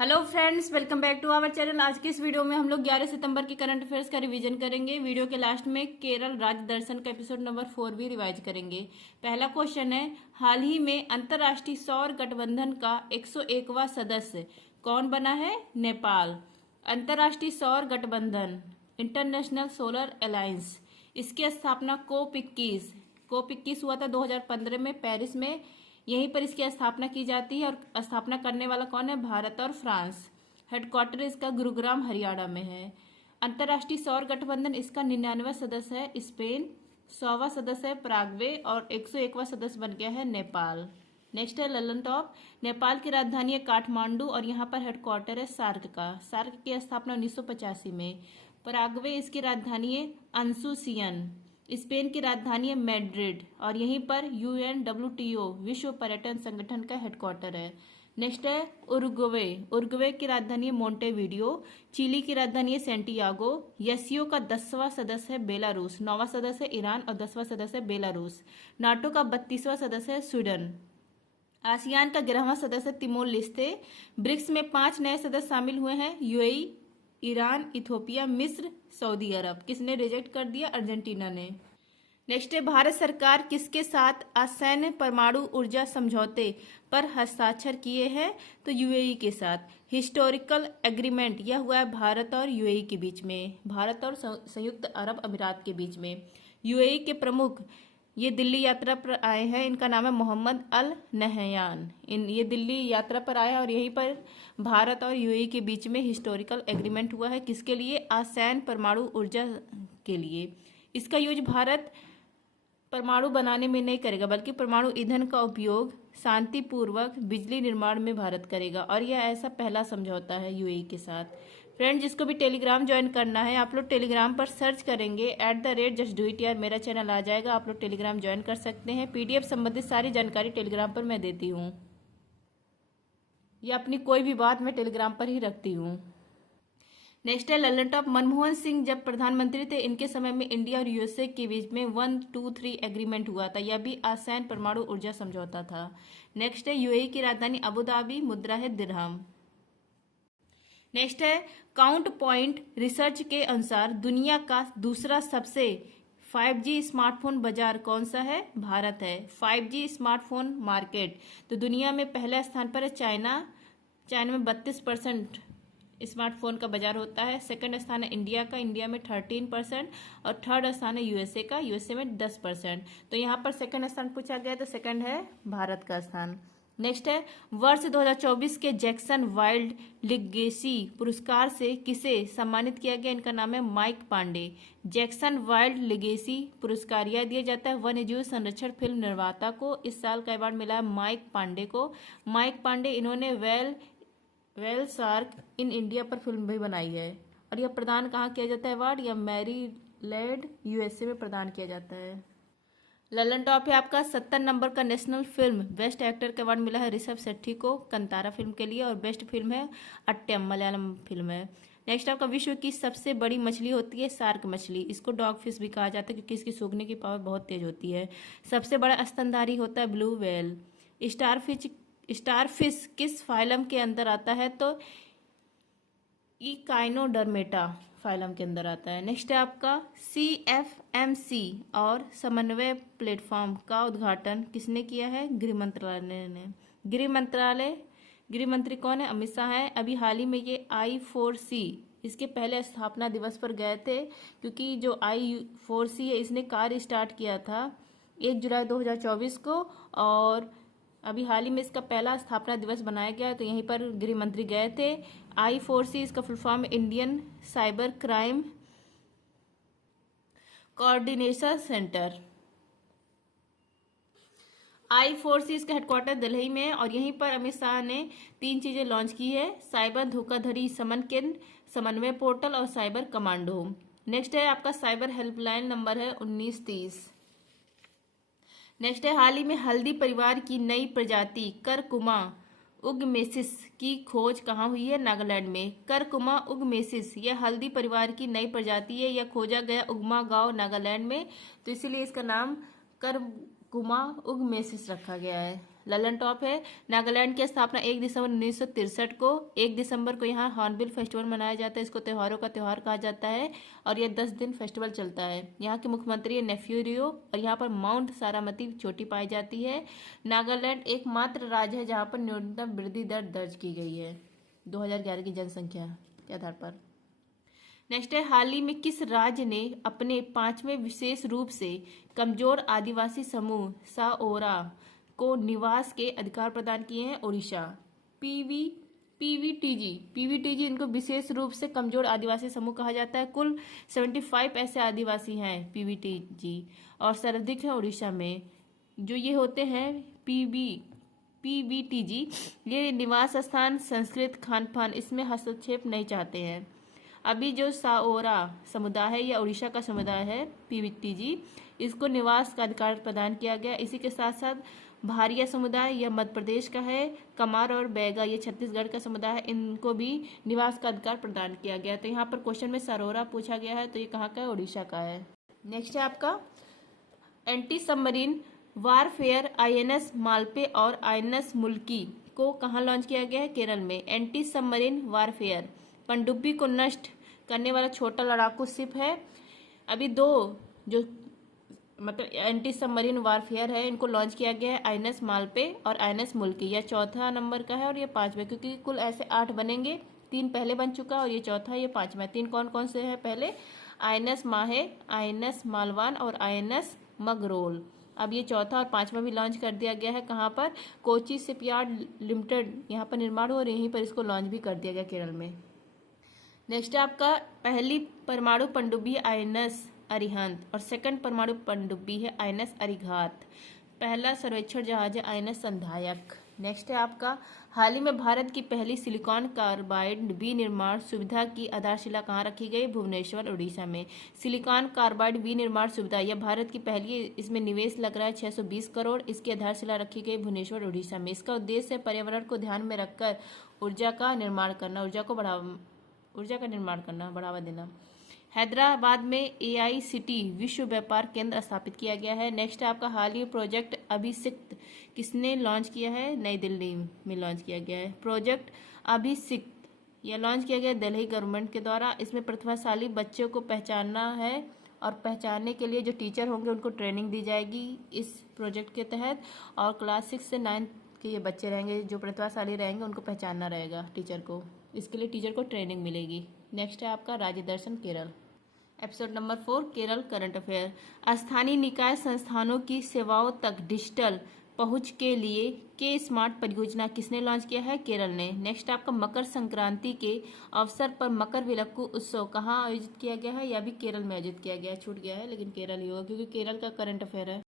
Hello friends, welcome back to our channel. आज की इस वीडियो में हम लोग 11 सितंबर की करंट अफेयर्स का रिवीजन करेंगे। वीडियो के लास्ट में केरल राज्य दर्शन का एपिसोड नंबर 4 भी रिवाइज करेंगे। पहला क्वेश्चन है, हाल ही में अंतर्राष्ट्रीय सौर गठबंधन का 101वां सदस्य कौन बना है? नेपाल। अंतर्राष्ट्रीय सौर गठबंधन इंटरनेशनल सोलर अलायंस, इसकी स्थापना COP21 हुआ था 2015 में पेरिस में। यहीं पर इसकी स्थापना की जाती है और स्थापना करने वाला कौन है? भारत और फ्रांस। हेडक्वार्टर इसका गुरुग्राम हरियाणा में है। अंतर्राष्ट्रीय सौर गठबंधन इसका 99वां सदस्य है स्पेन, 100वां सदस्य है पराग्वे और 101वां सदस्य बन गया है नेपाल। नेक्स्ट है ललन टॉप। नेपाल की राजधानी है काठमांडू और यहाँ पर हेडक्वार्टर है सार्क का। सार्क की स्थापना 1985 में। पराग्वे इसकी राजधानी है अंसुसियन। स्पेन की राजधानी है मैड्रिड और यहीं पर UNWTO विश्व पर्यटन संगठन का हेडक्वार्टर है। नेक्स्ट है उरुग्वे। उरुग्वे की राजधानी है मोंटेवीडियो। चिली की राजधानी है सेंटियागो। एससीओ का 10वां सदस्य है बेलारूस, 9वां सदस्य है ईरान और 10वां सदस्य है बेलारूस। नाटो का 32वां सदस्य है स्वीडन। आसियान का 11वां सदस्य तिमोर लेस्ते। ब्रिक्स में 5 नए सदस्य शामिल हुए हैं, यूएई, ईरान, इथोपिया, मिस्र, सऊदी अरब। किसने रिजेक्ट कर दिया? अर्जेंटीना ने। नेक्स्ट है, भारत सरकार किसके साथ असैन्य परमाणु ऊर्जा समझौते पर हस्ताक्षर किए हैं? तो यूएई के साथ। हिस्टोरिकल एग्रीमेंट यह हुआ है भारत और यूएई के बीच में, भारत और संयुक्त अरब अमीरात के बीच में। यूएई के प्रमुख ये दिल्ली यात्रा पर आए हैं, इनका नाम है मोहम्मद अल नहयान। ये दिल्ली यात्रा पर आए हैं और यहीं पर भारत और यूएई के बीच में हिस्टोरिकल एग्रीमेंट हुआ है। किसके लिए? असैन्य परमाणु ऊर्जा के लिए। इसका यूज भारत परमाणु बनाने में नहीं करेगा बल्कि परमाणु ईंधन का उपयोग शांतिपूर्वक बिजली निर्माण में भारत करेगा और यह ऐसा पहला समझौता है यूएई के साथ। फ्रेंड, जिसको भी टेलीग्राम ज्वाइन करना है, आप लोग टेलीग्राम पर सर्च करेंगे @justdoityar, मेरा चैनल आ जाएगा। आप लोग टेलीग्राम ज्वाइन कर सकते हैं। PDF संबंधित सारी जानकारी टेलीग्राम पर मैं देती हूँ, या अपनी कोई भी बात मैं टेलीग्राम पर ही रखती हूँ। नेक्स्ट है ललन टॉप। मनमोहन सिंह जब प्रधानमंत्री थे, इनके समय में इंडिया और यूएसए के बीच में 123 एग्रीमेंट हुआ था। यह भी असैन्य परमाणु ऊर्जा समझौता था। नेक्स्ट है, यूएई की राजधानी अबू धाबी, मुद्रा है दिरहम। नेक्स्ट है, काउंट पॉइंट रिसर्च के अनुसार दुनिया का दूसरा सबसे 5G स्मार्टफोन बाजार कौन सा है? भारत है। 5G स्मार्टफोन मार्केट तो दुनिया में पहले स्थान पर है चाइना में 32% स्मार्टफोन का बाजार होता है। सेकंड स्थान है इंडिया का, इंडिया में 13% और थर्ड स्थान है यूएसए का, यूएसए में 10%। तो यहाँ पर सेकंड स्थान पूछा गया तो सेकंड है भारत का स्थान। नेक्स्ट है, वर्ष 2024 के जैक्सन वाइल्ड लिगेसी पुरस्कार से किसे सम्मानित किया गया? इनका नाम है Mike Pandey. Jackson Wild Legacy पुरस्कार यह दिया जाता है वन्यजीव संरक्षण फिल्म निर्माता को। इस साल का अवार्ड मिला है माइक पांडे को। माइक पांडे इन्होंने वेल शार्क इन इंडिया पर फिल्म भी बनाई है और यह प्रदान कहाँ किया जाता है अवार्ड? यह मैरीलैंड यूएसए में प्रदान किया जाता है। ललन टॉप है आपका 70 नंबर का नेशनल फिल्म बेस्ट एक्टर का अवार्ड मिला है ऋषभ शेट्टी को कंतारा फिल्म के लिए और बेस्ट फिल्म है अट्टम, मलयालम फिल्म है। नेक्स्ट आपका, विश्व की सबसे बड़ी मछली होती है शार्क मछली। इसको डॉग फिश भी कहा जाता है क्योंकि इसकी सूंघने की पावर बहुत तेज होती है। सबसे बड़ा स्तनधारी होता है ब्लू व्हेल। स्टारफिश किस फाइलम के अंदर आता है? तो इकाइनोडर्मेटा फाइलम के अंदर आता है। नेक्स्ट है आपका, CFMC और समन्वय प्लेटफॉर्म का उद्घाटन किसने किया है? गृह मंत्रालय ने। गृह मंत्री कौन है? अमित शाह है। अभी हाल ही में ये I4C इसके पहले स्थापना दिवस पर गए थे क्योंकि जो I4C है इसने कार्य स्टार्ट किया था 1 जुलाई 2024 को और अभी हाल ही में इसका पहला स्थापना दिवस बनाया गया तो यहीं पर गृह मंत्री गए थे। I4C इसका full form Indian cyber crime coordination centre. I4C इसका हेडक्वार्टर दिल्ली में है और यहीं पर अमित शाह ने 3 चीजें लॉन्च की है, साइबर धोखाधड़ी समन केंद्र, समन्वय पोर्टल और साइबर कमांडो। नेक्स्ट है आपका, साइबर हेल्पलाइन नंबर है 1930। नेक्स्ट है, हाल ही में हल्दी परिवार की नई प्रजाति करकुमा उगमेसिस की खोज कहाँ हुई है? नागालैंड में। करकुमा उगमेसिस यह हल्दी परिवार की नई प्रजाति है। यह खोजा गया उगमा गांव नागालैंड में, तो इसीलिए इसका नाम कर कुमाऊग मेसिस रखा गया है। ललन टॉप है। नागालैंड की स्थापना 1 दिसंबर 1963 को। 1 दिसंबर को यहाँ हॉर्नबिल फेस्टिवल मनाया जाता है। इसको त्योहारों का त्यौहार कहा जाता है और यह 10 दिन फेस्टिवल चलता है। यहाँ के मुख्यमंत्री है नेफ्यूरियो और यहाँ पर माउंट सारामती चोटी पाई जाती है। नागालैंड एकमात्र राज्य है जहाँ पर न्यूनतम वृद्धि दर दर्ज की गई है 2011 की जनसंख्या के आधार पर। नेक्स्ट है, हाल ही में किस राज्य ने अपने 5वें विशेष रूप से कमजोर आदिवासी समूह साओरा को निवास के अधिकार प्रदान किए हैं? ओडिशा। पीवीटीजी इनको विशेष रूप से कमजोर आदिवासी समूह कहा जाता है। कुल 75 ऐसे आदिवासी हैं पीवीटीजी और सर्वाधिक है उड़ीसा में। जो ये होते हैं पीवीटीजी, ये निवास स्थान, संस्कृत, खान पान इसमें हस्तक्षेप नहीं चाहते हैं। अभी जो साओरा समुदाय है या उड़ीसा का समुदाय है पीवीटीजी, इसको निवास का अधिकार प्रदान किया गया। इसी के साथ साथ भारिया समुदाय यह मध्य प्रदेश का है। कमार और बैगा ये छत्तीसगढ़ का समुदाय है, इनको भी निवास का अधिकार प्रदान किया गया। तो यहाँ पर क्वेश्चन में सरोरा पूछा गया है, तो ये कहाँ का है? उड़ीसा का है। नेक्स्ट है आपका anti submarine warfare INS Malpe और आईएनएस मुल्की को कहाँ लॉन्च किया गया है? केरल में। एंटी सबमरीन वारफेयर पनडुब्बी को नष्ट करने वाला छोटा लड़ाकू शिप है। अभी दो जो मतलब एंटी सबमरीन वारफेयर है, इनको लॉन्च किया गया है, आईएनएस मालपे और आईएनएस मुल्की। यह चौथा नंबर का है और ये 5वां, क्योंकि कुल ऐसे 8 बनेंगे। 3 पहले बन चुका और ये चौथा, ये 5वां। 3 कौन कौन से हैं? पहले आईएनएस माहे, आईएनएस मालवान और आईएनएस मगरोल। अब ये चौथा और 5वां भी लॉन्च कर दिया गया है। कहाँ पर? कोची शिपयार्ड लिमिटेड, यहाँ पर निर्माण हो रही, यहीं पर इसको लॉन्च भी कर दिया गया केरल में। नेक्स्ट है आपका पहली परमाणु पनडुब्बी आईएनएस अरिहंत और सेकंड परमाणु पनडुब्बी है आईएनएस अरिघात। पहला सर्वेक्षण जहाज है आईएनएस संधायक। नेक्स्ट है आपका हाल ही में भारत की पहली सिलिकॉन कार्बाइड विनिर्माण सुविधा की आधारशिला कहाँ रखी गई? भुवनेश्वर, उड़ीसा में। सिलिकॉन कार्बाइड विनिर्माण सुविधा यह भारत की पहली, इसमें निवेश लग रहा है 620 करोड़। इसकी आधारशिला रखी गई भुवनेश्वर, उड़ीसा में। इसका उद्देश्य है पर्यावरण को ध्यान में रखकर ऊर्जा का निर्माण करना, ऊर्जा का निर्माण करना, बढ़ावा देना। हैदराबाद में एआईसीटी विश्व व्यापार केंद्र स्थापित किया गया है। नेक्स्ट आपका हाल ही प्रोजेक्ट अभिषिक्त किसने लॉन्च किया है? नई दिल्ली में लॉन्च किया गया है प्रोजेक्ट अभिषिक्त। यह लॉन्च किया गया दिल्ली गवर्नमेंट के द्वारा। इसमें प्रतिभाशाली बच्चों को पहचानना है और पहचानने के लिए जो टीचर होंगे उनको ट्रेनिंग दी जाएगी इस प्रोजेक्ट के तहत। और क्लास 6 से 9 के ये बच्चे रहेंगे जो प्रतिभाशाली रहेंगे, उनको पहचानना रहेगा टीचर को। इसके लिए टीचर को ट्रेनिंग मिलेगी। नेक्स्ट है आपका राज्य दर्शन Kerala. Episode number 4 Kerala current affair. स्थानीय निकाय संस्थानों की सेवाओं तक डिजिटल पहुंच के लिए के स्मार्ट परियोजना किसने लॉन्च किया है? केरल ने। नेक्स्ट आपका मकर संक्रांति के अवसर पर मकर विलक्कू उत्सव कहाँ आयोजित किया गया है? यह भी केरल में आयोजित किया गया है, छूट गया है लेकिन केरल ही होगा क्योंकि केरल का करंट अफेयर है।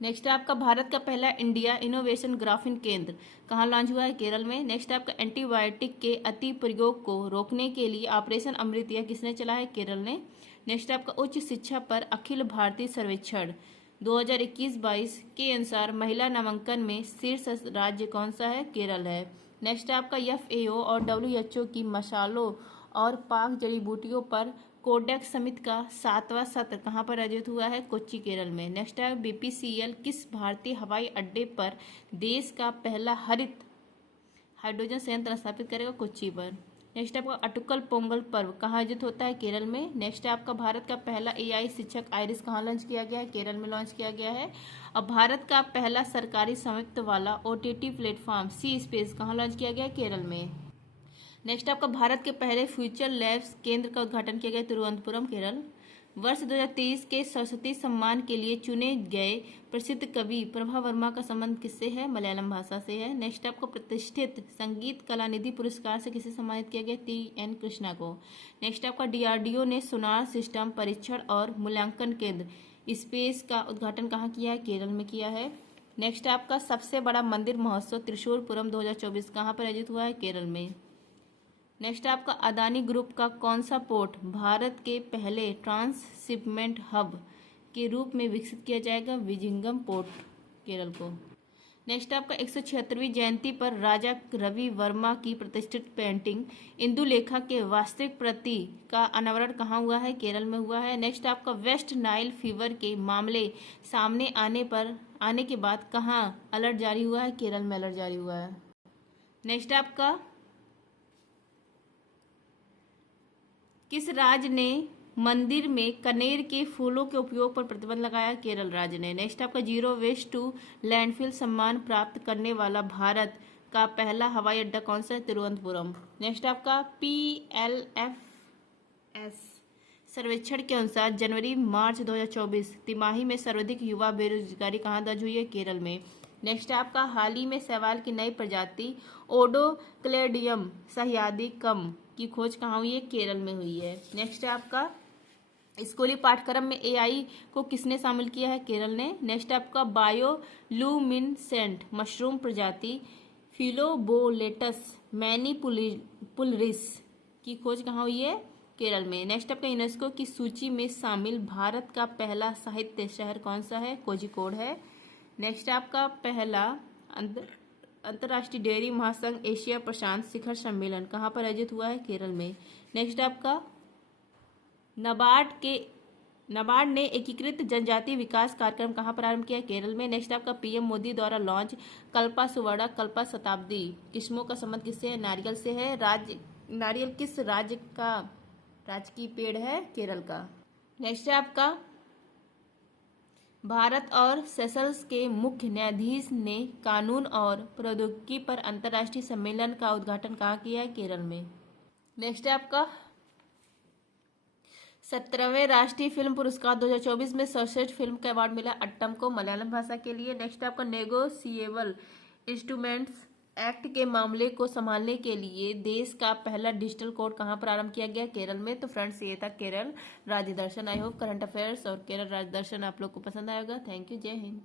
नेक्स्ट आपका भारत का पहला इंडिया इनोवेशन ग्राफीन केंद्र कहाँ लॉन्च हुआ है? केरल में। नेक्स्ट आपका एंटीबायोटिक के अति प्रयोग को रोकने के लिए ऑपरेशन अमृत यह किसने चला है? केरल ने। नेक्स्ट आपका उच्च शिक्षा पर अखिल भारतीय सर्वेक्षण 2021-22 के अनुसार महिला नामांकन में शीर्ष राज्य कौन सा है? केरल है। नेक्स्ट आपका एफएओ और डब्ल्यूएचओ की मसालों और पाक जड़ी बूटियों पर कोडेक्स समिति का 7वां सत्र कहाँ पर आयोजित हुआ है? कोच्चि, केरल में। नेक्स्ट है बीपीसीएल किस भारतीय हवाई अड्डे पर देश का पहला हरित हाइड्रोजन संयंत्र स्थापित करेगा? कोच्चि पर। नेक्स्ट आपका अटुकल पोंगल पर्व कहाँ आयोजित होता है? केरल में। नेक्स्ट आपका भारत का पहला एआई शिक्षक आइरिस कहाँ लॉन्च किया गया है? केरल में लॉन्च किया गया है। और भारत का पहला सरकारी स्वामित्व वाला ओटीटी प्लेटफॉर्म सी स्पेस कहाँ लॉन्च किया गया है? केरल में। नेक्स्ट आपका भारत के पहले फ्यूचर लैब्स केंद्र का उद्घाटन किया गया तिरुवनंतपुरम, केरल। वर्ष 2023 के सरस्वती सम्मान के लिए चुने गए प्रसिद्ध कवि प्रभा वर्मा का संबंध किससे है? मलयालम भाषा से है। नेक्स्ट आपको प्रतिष्ठित संगीत कलानिधि पुरस्कार से किसे सम्मानित किया गया? टी.एन. कृष्णा को। नेक्स्ट आपका डीआरडीओ ने सोनार सिस्टम परीक्षण और मूल्यांकन केंद्र स्पेस का उद्घाटन कहाँ किया है? केरल में किया है। नेक्स्ट आपका सबसे बड़ा मंदिर महोत्सव त्रिशूरपुरम 2024 कहाँ पर आयोजित हुआ है? केरल में। नेक्स्ट आपका अदानी ग्रुप का कौन सा पोर्ट भारत के पहले ट्रांसशिपमेंट हब के रूप में विकसित किया जाएगा? विजिंगम पोर्ट, केरल को। नेक्स्ट आपका 176वीं जयंती पर राजा रवि वर्मा की प्रतिष्ठित पेंटिंग इंदुलेखा के वास्तविक प्रति का अनावरण कहाँ हुआ है? केरल में हुआ है। नेक्स्ट आपका वेस्ट नाइल फीवर के मामले सामने आने के बाद कहाँ अलर्ट जारी हुआ है? केरल में अलर्ट जारी हुआ है। नेक्स्ट आपका किस राज्य ने मंदिर में कनेर के फूलों के उपयोग पर प्रतिबंध लगाया? केरल राज्य ने। नेक्स्ट आपका जीरो वेस्ट टू लैंडफिल सम्मान प्राप्त करने वाला भारत का पहला हवाई अड्डा कौन सा है? तिरुवनंतपुरम। नेक्स्ट आपका PLFS सर्वेक्षण के अनुसार जनवरी मार्च 2024 तिमाही में सर्वाधिक युवा बेरोजगारी कहाँ दर्ज हुई है? केरल में। नेक्स्ट आपका हाल ही में शैवाल की नई प्रजाति ओडोक्लेडियम सह्याद्रिकम की खोज कहाँ हुई है? केरल में हुई है। नेक्स्ट आपका स्कूली पाठ्यक्रम में AI को किसने शामिल किया है? केरल ने। नेक्स्ट आपका बायोलूमिनेसेंट मशरूम प्रजाति फिलोबोलेटस मैनीपुलरिस की खोज कहाँ हुई है? केरल में। नेक्स्ट आपका यूनेस्को की सूची में शामिल भारत का पहला साहित्य शहर कौन सा है? कोझिकोड है। नेक्स्ट आपका पहला अंतर्राष्ट्रीय डेयरी महासंघ एशिया प्रशांत शिखर सम्मेलन कहाँ पर आयोजित हुआ है? केरल में। नेक्स्ट आपका नाबार्ड ने एकीकृत जनजातीय विकास कार्यक्रम कहाँ प्रारंभ किया? केरल में। नेक्स्ट आपका PM मोदी द्वारा लॉन्च कल्पा सुवर्णा कल्पा शताब्दी किस्मों का संबंध किससे है? नारियल से है। नारियल किस राज्य की पेड़ है? केरल का। नेक्स्ट है आपका भारत और सेशल्स के मुख्य न्यायाधीश ने कानून और प्रौद्योगिकी पर अंतर्राष्ट्रीय सम्मेलन का उद्घाटन कहाँ किया है? केरल में। नेक्स्ट है आपका 17वें राष्ट्रीय फिल्म पुरस्कार 2024 में सर्वश्रेष्ठ फिल्म का अवार्ड मिला अट्टम को मलयालम भाषा के लिए। नेक्स्ट आपका नेगोशिएबल इंस्ट्रूमेंट्स एक्ट के मामले को संभालने के लिए देश का पहला डिजिटल कोड कहाँ प्रारंभ किया गया? केरल में। तो फ्रेंड्स ये था केरल राज्य दर्शन। आई होप करंट अफेयर्स और केरल राज्य दर्शन आप लोग को पसंद आएगा। Thank you. जय हिंद।